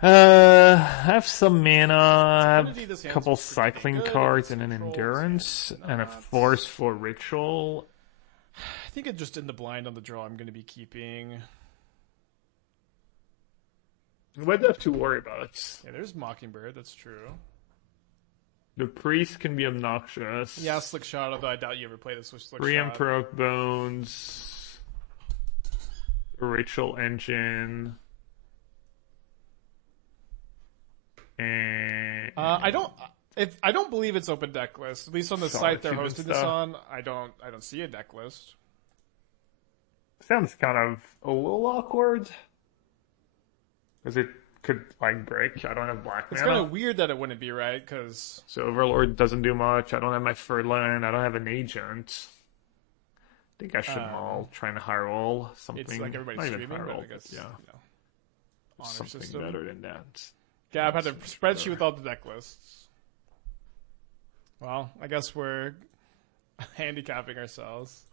I have some mana, I have Affinity, this a hand couple seems pretty dang cycling good. If cards it's and an controls, endurance, maybe and a not. forceful ritual. I think it's just in the blind on the draw I'm going to be keeping. What do I have to worry about? Yeah, there's Mockingbird, that's true. The priest can be obnoxious. Yeah, Slick Shot, although I doubt you ever play this with Slick Free Shot. Emperor Bones. The ritual engine. And I don't believe it's open deck list. At least on the site they're Solitude and hosting this stuff. on, I don't see a deck list. Sounds kind of a little awkward. Because it could, like, break. I don't have black It's mana. kind of weird that it wouldn't be, right? Because So Overlord doesn't do much. I don't have my Furlan. I don't have an agent. I think I should maul. Trying to high roll something. it's like everybody's Not even streaming, high but roll, I guess, yeah. honor Something system. better than that. Yeah, I've had a spreadsheet with all the deck lists. Well, I guess we're handicapping ourselves.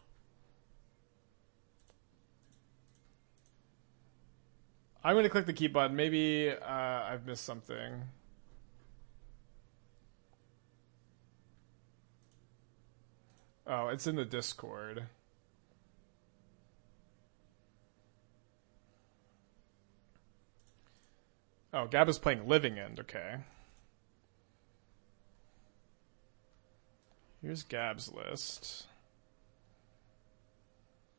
I'm going to click the keep button. Maybe I've missed something. Oh, it's in the Discord. Oh, Gab is playing Living End. Okay. Here's Gab's list.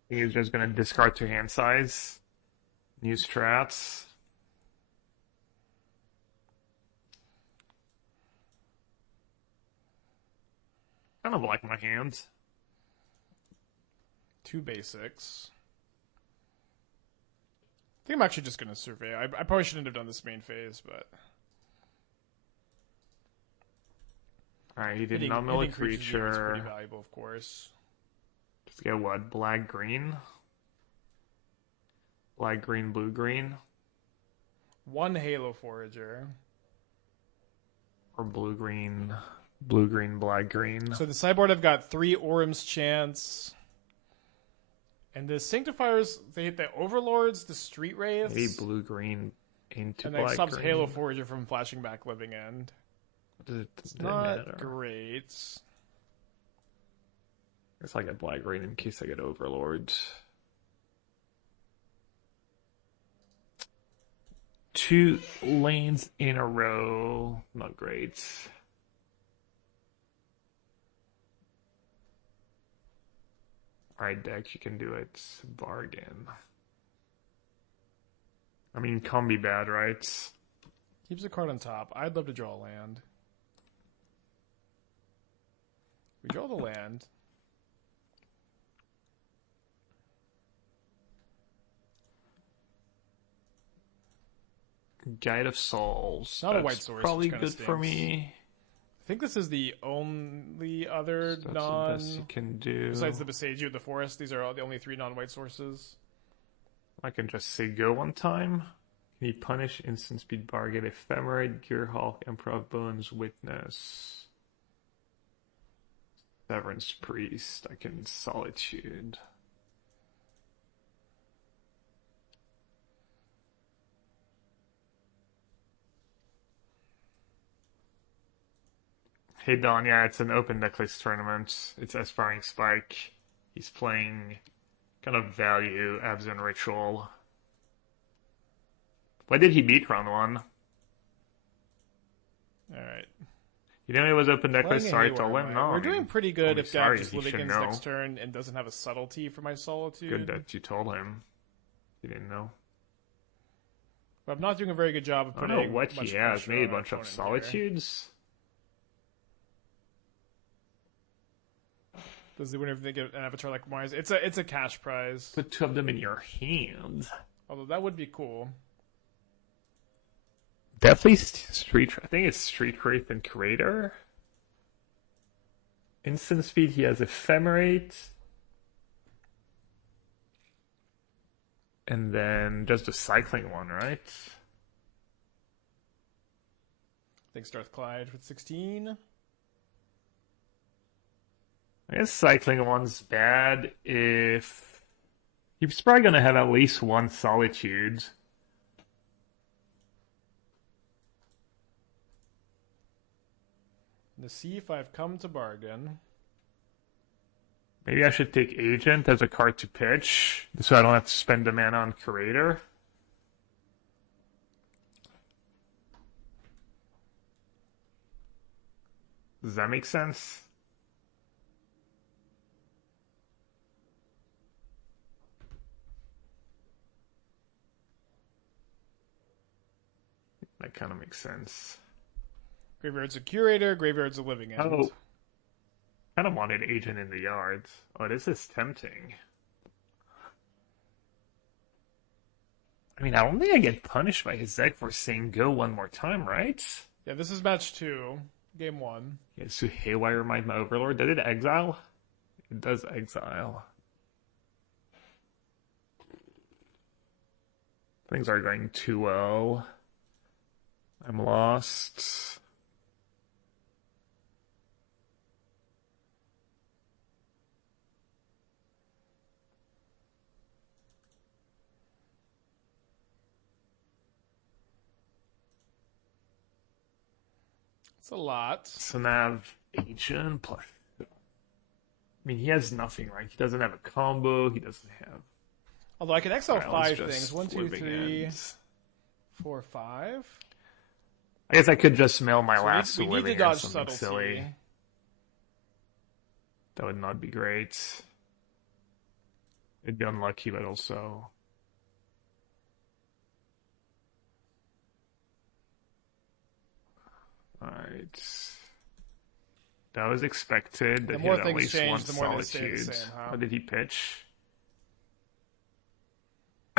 He's just gonna discard to hand size. New strats. Kind of like my hand. 2 basics. I think I'm actually just going to survey. I probably shouldn't have done this main phase, but... Alright, he did hitting, not mill a hitting creatures here is pretty creature. valuable, of course. Just get what? Black green? Black green, blue green? 1 Halo Forager. Or blue green, black green. So the sideboard I've got 3 Orum's Chance. And the Sanctifiers, they hit the Overlords, the Street Wraiths. Maybe blue green into and that black stops green. Halo Forager from flashing back Living End. It's Not great. It's like a black green in case I get Overlord. 2 lanes in a row. Not great. Alright, deck, you can do it. Bargain. I mean, can't be bad, right? Keeps a card on top. I'd love to draw a land. We draw the land. Guide of Souls. Not a That's white source, probably which kinda good for stinks. me. I think this is the only other That's the best you non... can do. Besides the Besage You, the Forest, these are the only 3 non-white sources. I can just say go one time. Can you punish instant speed bargain, ephemerate, Gearhawk, Emperor of Bones, Witness, Severance Priest. I can Solitude. Hey Don, yeah, it's an open necklace tournament. It's Aspiringspike. He's playing kind of value Abzan Ritual. Why did he beat round 1? Alright. You know he was open necklace, Playing a sorry Haywire, to let am I? no. We're doing pretty good I'm if Gab sorry, just he living should in know. next turn and doesn't have a subtlety for my Solitude. Good that you told him. You didn't know. But I'm not doing a very good job of I putting don't know what much he has. pressure Maybe a on our bunch of opponent here. solitudes. Does the winner think of an avatar like Mars? It's a cash prize. Put 2 of them in your hand. Although that would be cool. Definitely Street. I think it's Street Wraith and Creator. Instant speed. He has Ephemerate. And then just a cycling one, right? Thanks, Darth Clyde, with 16. I guess cycling one's bad if he's probably gonna have at least one solitude. To see if I've come to bargain. Maybe I should take Agent as a card to pitch, so I don't have to spend the mana on Curator. Does that make sense? That kind of makes sense. Graveyard's a Curator, Graveyard's a Living End. Oh. Kind of wanted Agent in the yards. Oh, this is tempting. I mean, I don't think I get punished by his deck for saying go one more time, right? Yeah, this is match 2, game 1. Yeah, so Haywire my Overlord. Did it exile? It does exile. Things are going too well. I'm lost. It's a lot. So now I have Agent plus. I mean, he has nothing, right? He doesn't have a combo. He doesn't have. Although I can exile Right, 5 things. 1, 2, living 3, ends. 4, 5. I guess I could just mail my So last we need living to dodge end something subtlety. silly. That would not be great. It'd be unlucky, but also. Alright. That was expected. The That he more had at things least change, one the more they stay the solitude. same, huh? What did he pitch?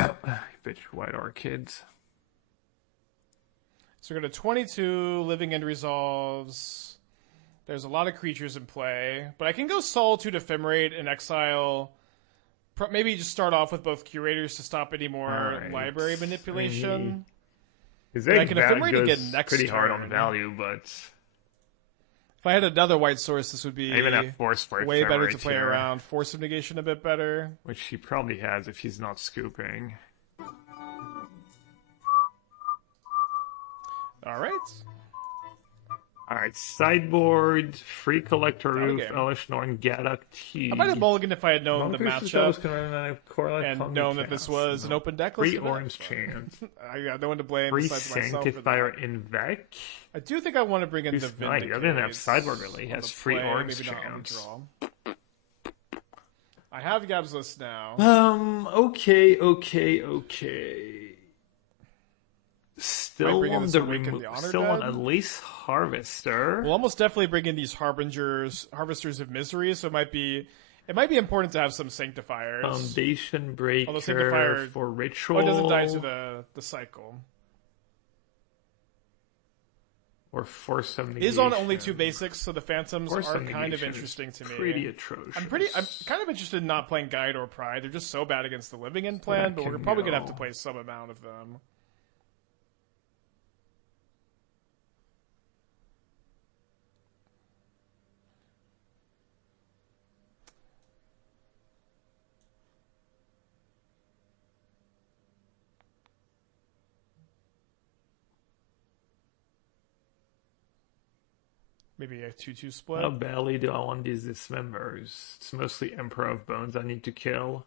He pitched White Orchids. So we're going to 22 Living End resolves. There's a lot of creatures in play. But I can go Solitude Ephemerate and exile. Maybe just start off with both Curators to stop any more Alright. library manipulation. His I egg can value Ephemerate goes again next pretty hard on turn. value, but If I had another white source, this would be I even have Force for way better Ephemerate to play here, around. Force of Negation a bit better. which he probably has if he's not scooping. Alright. Alright, sideboard, Free Collector Got a Roof, game. Elish Norn, Gaddock T. I might have mulliganed if I had known the matchup and known that this was an open deck list. Free Orange Chance. I got no one to blame Free besides myself for that. Sanctifier Invec. I do think I want to bring in the No, Vindicate. he doesn't have sideboard really. He on has the free play, orange maybe not on the chance. draw. I have Gab's list now. Okay. Still bring in on this the Awaken the Honor still on Den? at least Harvester. We'll almost definitely bring in these Harvesters of Misery, so it might be important to have some Sanctifiers. Foundation Breaker Although Sanctifier for Ritual. Oh, it doesn't die to the cycle. Or Force of It is on Negation. only 2 basics, so the Phantoms Force are of kind of Negation is interesting to me. Pretty atrocious. I'm kind of interested in not playing Guide or Pride. They're just so bad against the Living End that plan, but we're can probably go. gonna have to play some amount of them. Maybe a 2-2 split. How badly do I want these dismembers? It's mostly Emperor of Bones I need to kill.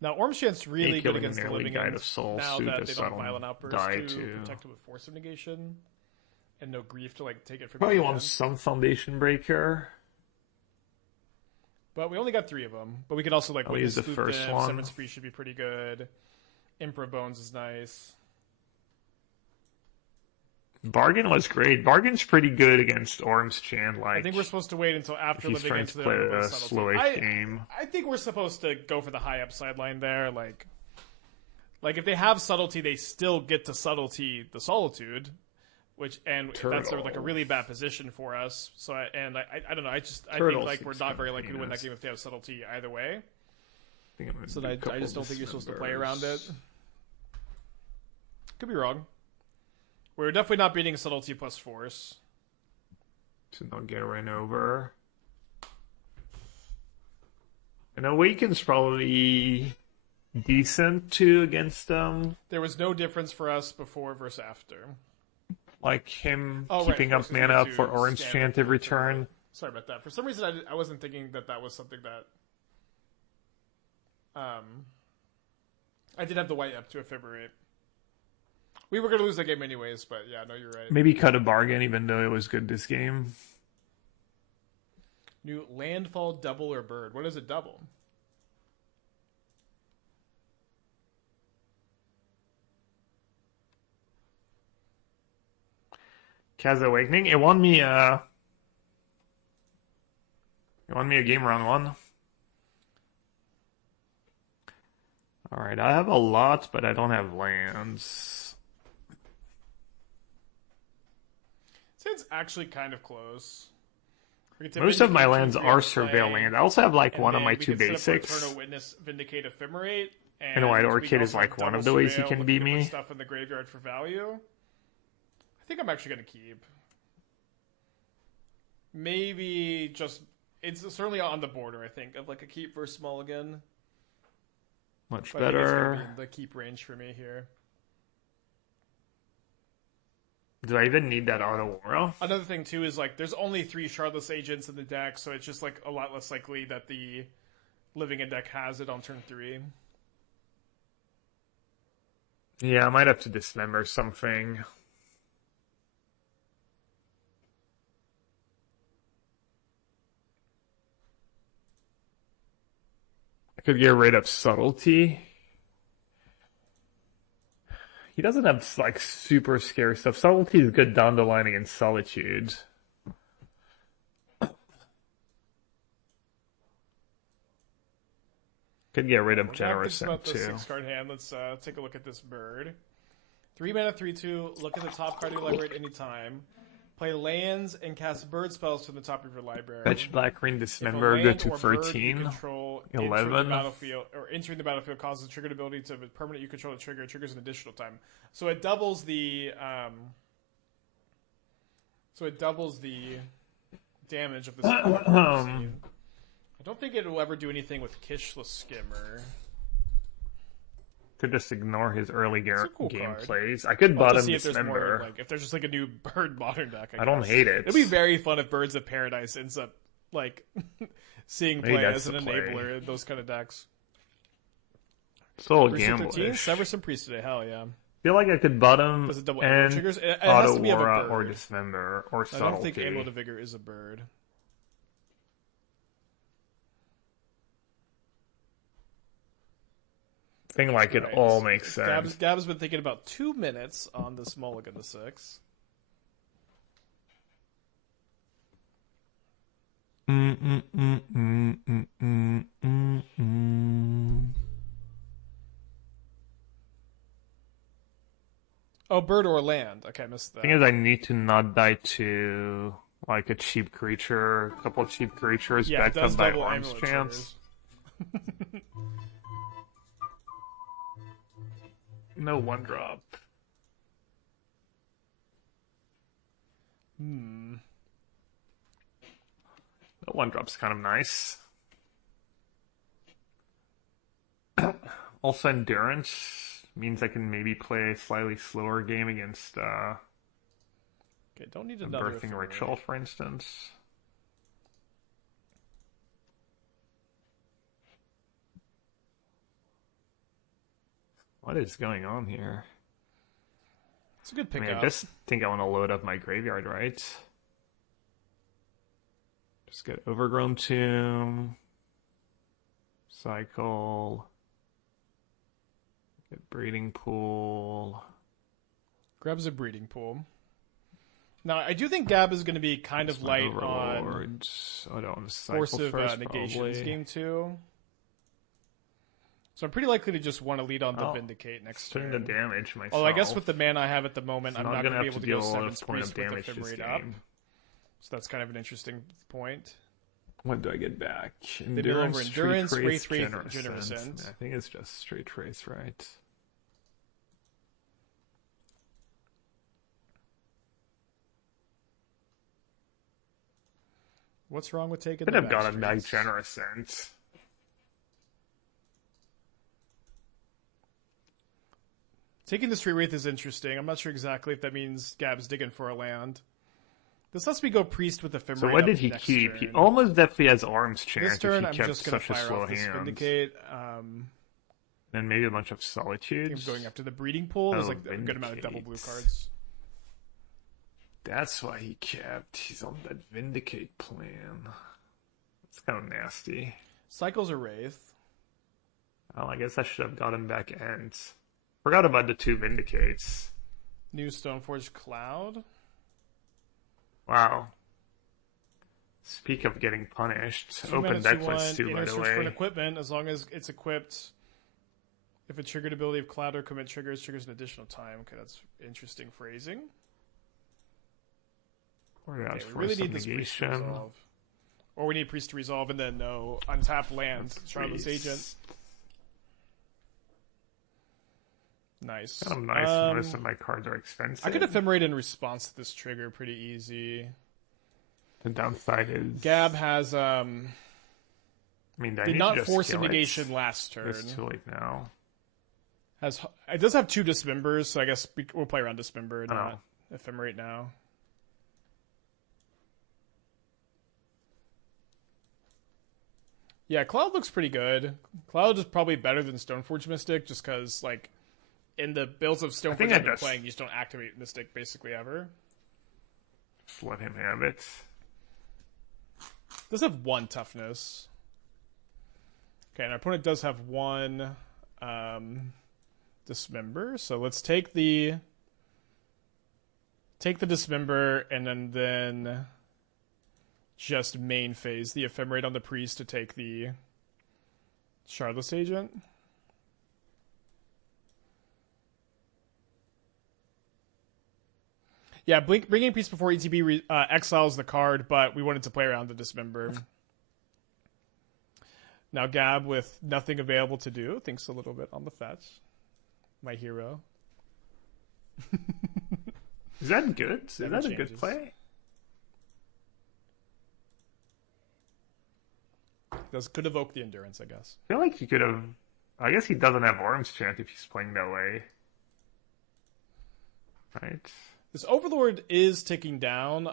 Now, Ormshand's really good killing against an the early Living Guide Ends of Souls now too, that just they so I don't don't Violent Outburst die to too. protect it with Force of Negation. And no grief to take it for Probably granted. want some Foundation Breaker. But we only got 3 of them. But we could also I'll use the Loop first them. one. Severance Spree should be pretty good. Emperor of Bones is nice. Bargain was great. Bargain's pretty good against Ormschand. I think we're supposed to wait until after he's Living trying End to so they play don't a play Subtlety. slowish game. I think we're supposed to go for the high upside line there. Like if they have Subtlety, they still get to Subtlety the Solitude, that's a really bad position for us. So I don't know. I think we're not very likely to win that game if they have Subtlety either way. So I just don't think you're supposed to play around it. Could be wrong. We're definitely not beating Subtlety plus Force. So don't get ran over. And Awaken's probably decent too against them. There was no difference for us before versus after. like him Oh, keeping right, up mana up for to Orange scan Chant it every for- turn. Sorry about that. For some reason, I wasn't thinking that was something that. I did have the white up to ephemerate. We were going to lose that game anyways, but yeah, no, you're right. Maybe cut a bargain, even though it was good this game. New landfall, double, or bird. What is a double? Kaz Awakening. It won me a game round one. Alright, I have a lot, but I don't have lands. It's actually kind of close. Most of my lands are surveil land. I also have like one of my two basics. Eternal Witness, Vindicate, Ephemerate, And White Orchid is like one of the ways you can beat me. Stuff in the graveyard for value. I think I'm actually going to keep. Maybe just it's certainly on the border. I think of like a keep versus small again. Much But I think it's gonna better. be in the keep range for me here. Do I even need that auto aura? Another thing too is like there's only 3 Shardless agents in the deck, so it's just like a lot less likely that the Living End deck has it on turn 3. Yeah, I might have to dismember something. I could get rid of subtlety. He doesn't have like super scary stuff. Subtlety is good down the line against Solitude. Could get rid of Generous about the too. 6-card hand. Let's take a look at this bird. 3 mana, 3/2. Look at the top card of your library at any time. Play lands and cast bird spells from the top of your library. Fetch Black Ring If a Dismember, land good to or bird you 13. control 11. Entering the battlefield causes a triggered ability to a permanent you control to trigger. It triggers an additional time. So it doubles the damage of this. I don't think it will ever do anything with Kishless Skimmer. Could just ignore his early cool game card. plays. I could I'll have to bottom see if there's Dismember. more, like if there's just like a new bird modern deck. I don't hate it. It'd be very fun if Birds of Paradise ends up like seeing Maybe play that's as an the play. enabler in those kind of decks. It's a little Bruce 13, gamblish. Severus and Priest today, hell yeah. I feel like I could bottom Does it double and triggers? It has to be of a Aura bird. or Dismember or I Subtlety. don't think Ammo to Vigor is a bird. Thing like it Right. all makes sense. Gab's been thinking about 2 minutes on this mulligan to 6. Oh, bird or land. Okay, I missed that. Thing is, I need to not die to like a cheap creature, a couple of cheap creatures Yeah, it backed does up by double Arms amulet Chance. No 1-drop. No 1-drop's kind of nice. Also, Endurance means I can maybe play a slightly slower game against Okay, don't need a another Birthing ephemerate. Ritual, for instance. What is going on here? It's a good I pickup. mean, I just think I want to load up my graveyard, right? Just get Overgrown Tomb, Cycle, get Breeding Pool. Grabs a breeding pool. Now, I do think Gab is going to be kind of light on Overlords. Oh, no, the Cycle Force of first, Negations probably. game 2. So I'm pretty likely to just want to lead on the Oh, Vindicate next Turn turn. the damage myself. Oh, I guess with the mana I have at the moment, I'm not going to be have able to deal go a lot 7 of point of Priest with damage this Ephemerate up. game. So that's kind of an interesting point. What do I get back? They mill over Endurance, Wraith, Wraith, Generous Generous End. End. I think it's just straight trace, right? What's wrong with taking Could the have gotten back Backstreets? Generous End. Taking the Street Wraith is interesting. I'm not sure exactly if that means Gab's digging for a land. This lets me go Priest with Ephemerate. So what did he keep? Turn. He almost definitely has Arms Chant. This turn, if he I'm kept just going to fire off this Vindicate. And maybe a bunch of Solitudes. Going after the Breeding Pool. There's like Vindicate. A good amount of double blue cards. That's why he kept. He's on that Vindicate plan. It's kind of nasty. Cycles a Wraith. Well, I guess I should have gotten back Ents. Forgot about the 2 Vindicates. New Stoneforge Cloud. Wow. Speak of getting punished. Open deck lists too, by the way. For an equipment, as long as it's equipped. If a triggered ability of Cloud or commit triggers an additional time. Okay, that's interesting phrasing. Okay, we really need this Priest to resolve. Or we need Priest to resolve and then no untap land. Charlotte's Agent. Nice. Kind of nice. Most of my cards are expensive. I could Ephemerate in response to this trigger pretty easy. The downside is Gab has I mean, did not force a negation last turn. It's too late now. It does have 2 Dismembers, so I guess we'll play around Dismember, not Ephemerate now. Yeah, Cloud looks pretty good. Cloud is probably better than Stoneforge Mystic, just because, like, in the builds of Stoneforge I've been playing, you just don't activate Mystic basically ever. Just let him have it. Does have 1 toughness. Okay, and our opponent does have 1 Dismember. So let's take the Dismember and then just main phase the Ephemerate on the Priest to take the Shardless Agent. Yeah, bringing Priest before ETB exiles the card, but we wanted to play around the Dismember. Now Gab, with nothing available to do, thinks a little bit on the fetch. My hero. Is that good? Is that a good play? Could evoke the Endurance, I guess. I feel like he could have... I guess he doesn't have Arms Chant if he's playing that way. Right? This Overlord is ticking down,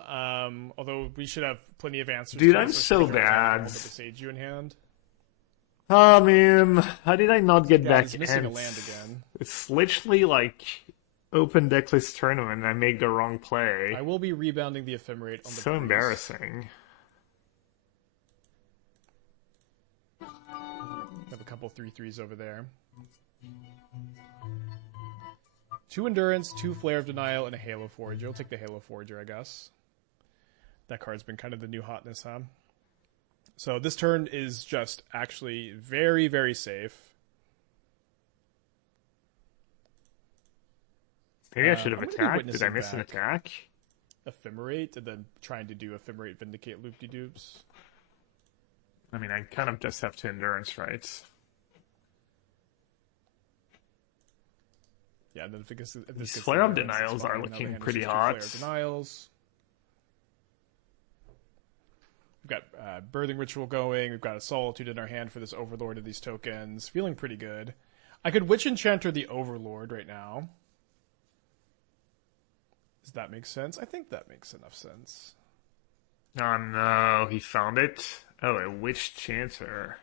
although we should have plenty of answers. Dude, I'm so bad. With the Sage you in hand. Oh, man. How did I not get back He's missing a land again. It's literally like open decklist tournament and I make the wrong play. I will be rebounding the Ephemerate on the So Priest. Embarrassing. Have a couple 3/3s over there. 2 Endurance, 2 Flare of Denial, and a Halo Forager. I'll take the Halo Forager, I guess. That card's been kind of the new hotness, huh? So this turn is just actually very, very safe. Maybe I should have attacked. Did I miss an attack? Ephemerate, and then trying to do Ephemerate Vindicate loop-de-doops. I mean, I kind of just have to Endurance, right? Yeah, and then if these Flare of Denials are looking pretty hot. Flare of Denials. We've got Birthing Ritual going. We've got a Solitude in our hand for this Overlord of these tokens. Feeling pretty good. I could Witch Enchanter the Overlord right now. Does that make sense? I think that makes enough sense. Oh no, he found it. Oh, a Witch Chanter.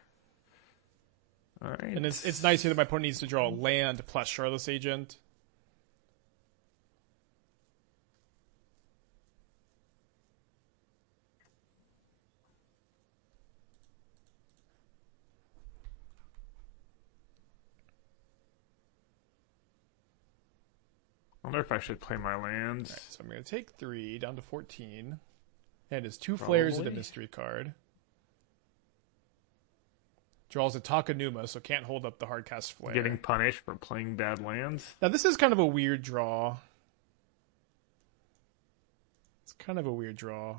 Alright. And it's nice here that my opponent needs to draw land plus Shardless Agent. I wonder if I should play my lands. Right, so I'm going to take 3 down to 14. And it's 2 flares and a mystery card. Draws a Takanuma, so can't hold up the hardcast flare. Getting punished for playing bad lands. Now this is kind of a weird draw. It's kind of a weird draw.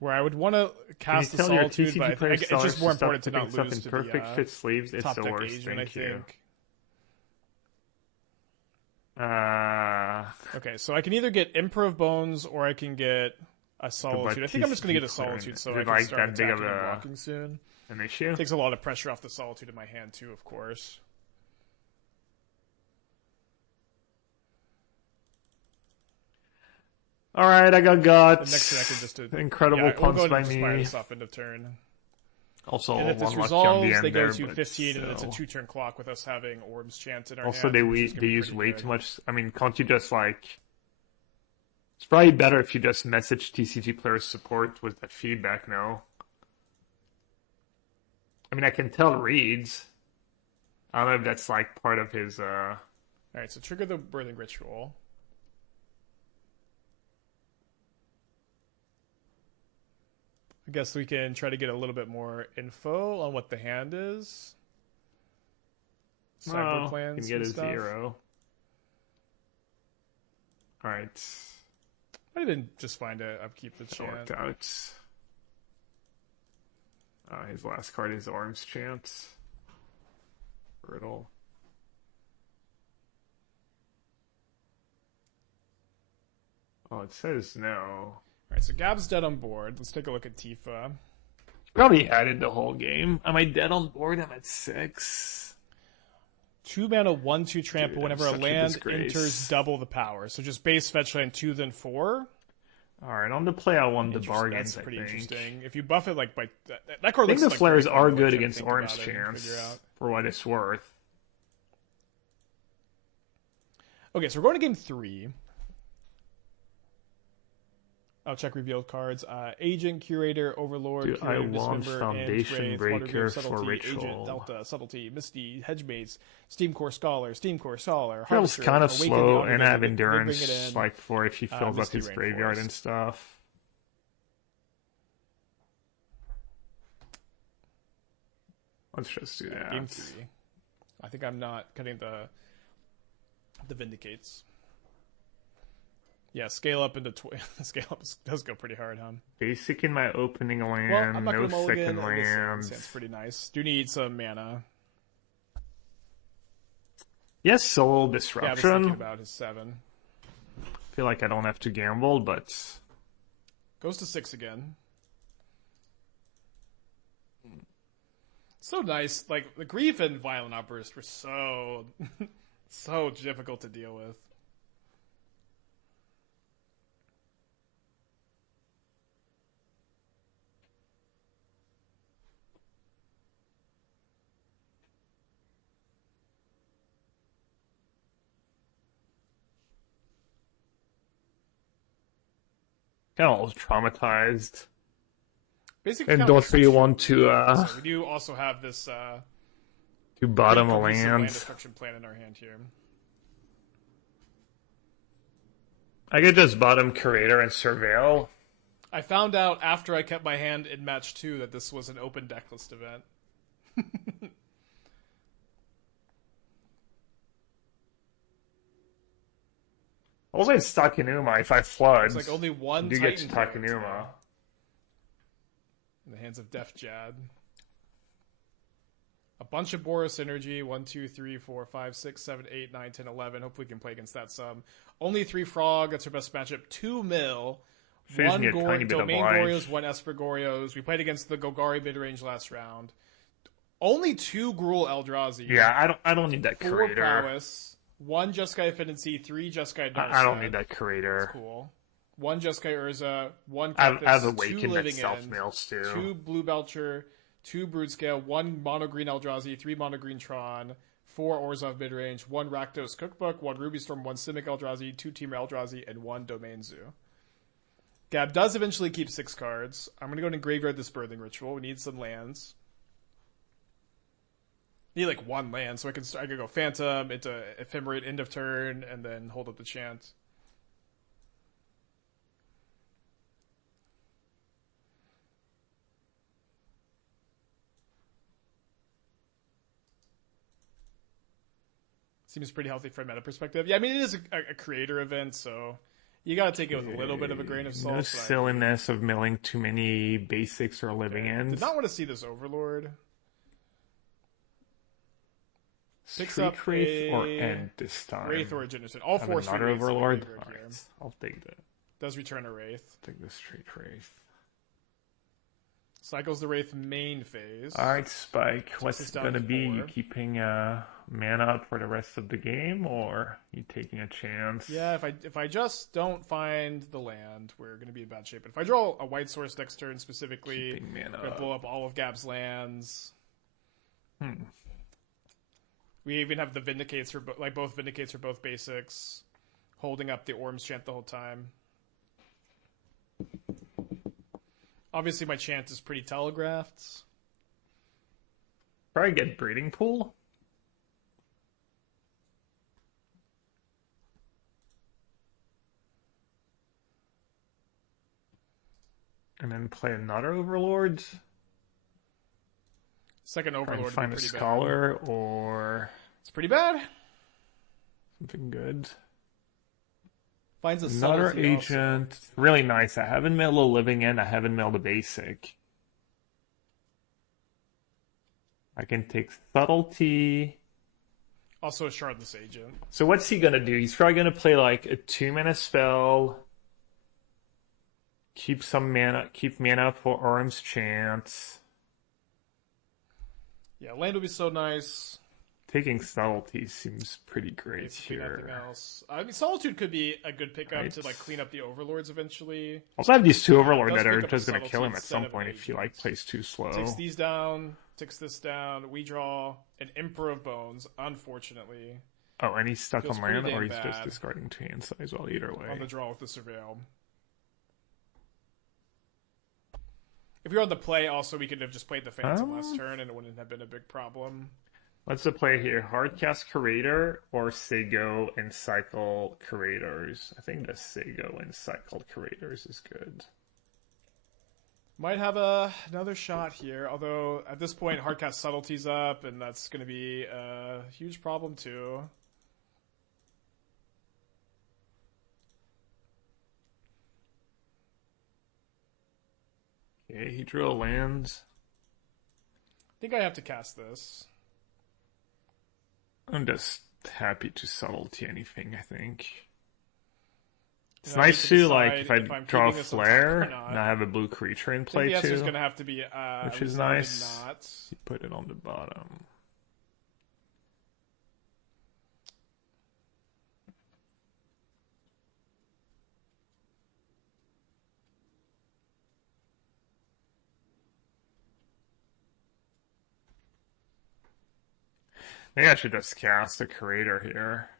Where I would want to cast the Solitude, but it's just more important to not lose to perfect fit sleeves. It's the worst. Agent, Thank you. Okay, so I can either get Emperor of Bones or I can get a Solitude. I think I'm just going to get a Solitude so I can start attacking and blocking soon. An issue? Takes a lot of pressure off the Solitude in my hand too, of course. Alright, I got The next turn I can just do... incredible punts we'll go by and just fire me. this off end of turn. Also, And if this one lucky on the resolves, end they go there, to but 15, still. and it's a 2-turn clock with us having Orb's Chant in our Also, hand. they use way too much. I mean, can't you just like... It's probably better if you just message TCG players support with that feedback, no? I mean, I can tell reads. I don't know if that's like part of his, Alright, so trigger the Birthing Ritual. I guess we can try to get a little bit more info on what the hand is. Cyber plans. Can get a stuff. 0. Alright. I didn't just find it. Upkeep the That chant. worked out. His last card is Arms Chant. Brutal. Oh, it says no. Alright, so Gab's dead on board. Let's take a look at Tifa. Probably had it the whole game. Am I dead on board? I'm at 6. 2 mana, 1/2 trample. Dude, whenever a such a land disgrace. enters double the power. So just base fetch land 2, then 4. Alright, on the play I won the bargains, That's pretty I think. interesting. If you buff it like by that card I think looks the like flares great are fun, good like, against think Orange about it and figure Chance, out. for what it's worth. Okay, so we're going to game 3. I'll check revealed cards. Agent, Curator, Overlord, Dude, I Curator, want Dismember, Foundation Wraith, Breaker Watergrave, for Subtlety, Ritual. Agent, Delta, Subtlety, Misty, Hedgemates, Steam Core Scholar, Feels Harvester, kind of Awaken slow, the and I have Unremitted, Bring endurance, It In, like, for if he fills up Misty his graveyard Rainforest. and stuff. Let's just do that. Game 3. I think I'm not cutting the Vindicates. Yeah, scale up into scale up does go pretty hard, huh? Basic in my opening land, Well, I'm not no gonna mulligan. second This lands. sounds pretty nice. Do need some mana. Yes, Soul Yeah, I was Disruption. thinking about his 7. Feel like I don't have to gamble, but Goes to 6 again. So nice. Like, the Grief and Violent Outburst were so, so difficult to deal with. kind of traumatized. Basically, And kind of don't like really such- want to So we do also have this to bottom a pretty cohesive land. destruction plan in our hand here. I could just bottom Curator and Surveil. I found out after I kept my hand in match 2 that this was an open decklist event. Also, it's Takenuma. If I flood, It's like only one you get to Titan card, Takenuma. in the hands of Def Jad. A bunch of Boros energy. 1, 2, 3, 4, 5, 6, 7, 8, 9, 10, 11. Hopefully we can play against that sum. Only 3 Frog. That's our best matchup. 2 Mill. Saves 1 me a tiny bit of Domain life. Gorios, 1 Esper Gorios. We played against the Golgari mid-range last round. Only 2 Gruul Eldrazi. Yeah, I don't need that 4 Curator. Prowess. 1 Jeskai Affinity. 3 Jeskai Darkset. I don't need that Curator. Cool. 1 Jeskai Urza. 1 I Kepis. have 2 Awakened that Living self End. mills too. 2 Blue Belcher, 2 Brood-Scale, 1 Mono Green Eldrazi, 3 Mono Green Tron, 4 Orzhov Midrange, 1 Rakdos Cookbook, 1 Ruby Storm, 1 Simic Eldrazi, 2 Teamer Eldrazi, and 1 Domain Zoo. Gab does eventually keep 6 cards. I'm going to go and graveyard this Birthing Ritual. We need some lands. Need like 1 land, so I could go Phantom into Ephemerate end of turn, and then hold up the Chant. Seems pretty healthy from a meta perspective. Yeah, I mean, it is a creator event, so you gotta take it with a little bit of a grain of salt. No but silliness of milling too many basics or living I ends. did not want to see this Overlord. Picks Street up Wraith or a End this time. Wraith or a Jenison. All Have 4 Street another Wraiths in the Overlord. graveyard here. Alright, I'll take that. Does return a Wraith. Take the Street Wraith. Cycles the Wraith main phase. Alright, Spike. Takes What's us it down gonna to be? 4. You keeping man up for the rest of the game, or you taking a chance? Yeah, if I just don't find the land, we're gonna be in bad shape. But if I draw a white source next turn specifically, I'm gonna blow up all of Gab's lands. We even have the Vindicates for both Vindicates for both basics, holding up the Orm's Chant the whole time. Obviously, my chant is pretty telegraphed. Probably get Breeding Pool. And then play another Overlord. Second Overlord would be find a pretty Scholar or it's pretty bad. Something good. Finds a another agent. Also. Really nice. I haven't milled a Living End. I haven't milled a basic. I can take Subtlety. Also a Shardless agent. So what's he gonna do? He's probably gonna play like a 2-mana spell. Keep mana for Orm's Chant. Yeah, land would be so nice. Taking Subtlety seems pretty great here. Nothing else. I mean, Solitude could be a good pickup to like clean up the Overlords eventually. Also have these 2 Overlords that are just gonna kill him at some point if he like plays too slow. Takes these down, takes this down. We draw an Emperor of Bones, unfortunately. Oh, and he's stuck on land, or he's bad. Just discarding 2 hand size. Well, either way. On the draw with the Surveil. If you're on the play, also, we could have just played the Phantom last turn, and it wouldn't have been a big problem. What's the play here? Hardcast Curator or Sego and Cycle Curators? I think the Sego and Cycle Curators is good. Might have another shot here, although at this point, Hardcast Subtlety's up, and that's going to be a huge problem too. Okay, he drew a land. I think I have to cast this. I'm just happy to Subtlety anything, I think. It's nice to, like, if I draw a Flare, and I have a blue creature in play, too. The answer's going to have to be, which is nice. You put it on the bottom. Maybe I should just cast a Curator here.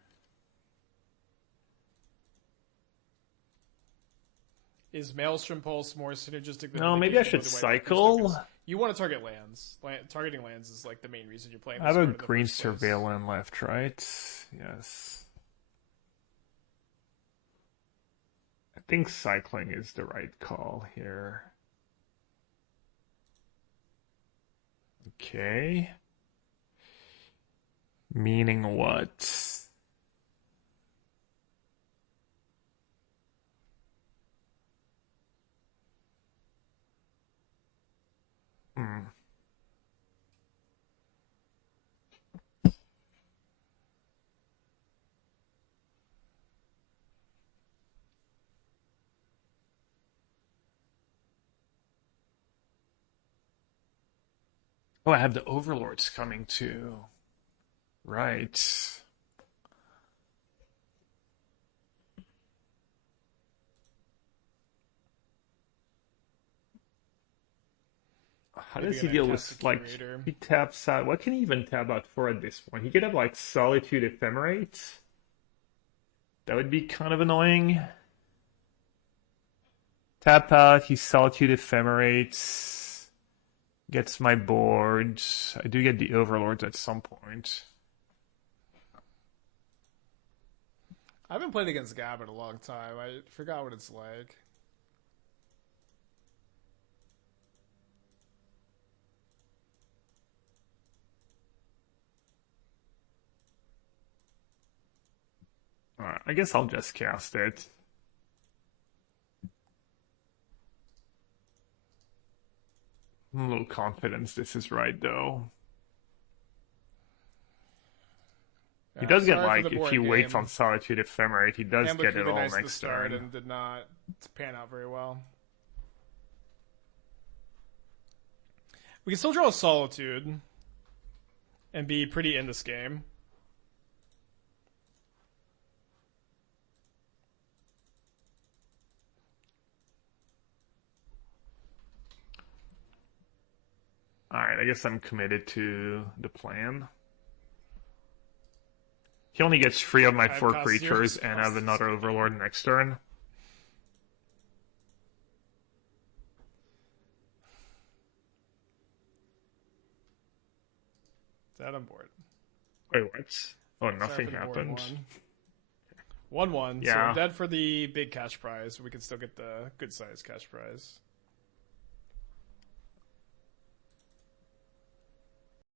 Is Maelstrom Pulse more synergistic than... No, maybe I should cycle. You want to target lands. Targeting lands is like the main reason you're playing this. I have a green Surveillant left, right? Yes. I think cycling is the right call here. Okay. Meaning what? Oh, I have the Overlords coming too. Right. How does he deal with, like, he taps out, what can he even tap out for at this point? He could have, like, Solitude Ephemerate. That would be kind of annoying. Tap out, he Solitude Ephemerates. Gets my board. I do get the Overlords at some point. I haven't played against Gab in a long time. I forgot what it's like. Alright, I guess I'll just cast it. A little confidence this is right, though. Yeah, he does get, like, if he waits on Solitude Ephemerate, he does get it all nice next turn. And did not pan out very well. We can still draw a Solitude and be pretty in this game. Alright, I guess I'm committed to the plan. He only gets 3 of my 4 creatures, and I have another Overlord next turn. That on board. Wait, what? Oh, nothing happened. 1-1. Yeah. So I'm dead for the big cash prize. We can still get the good sized cash prize.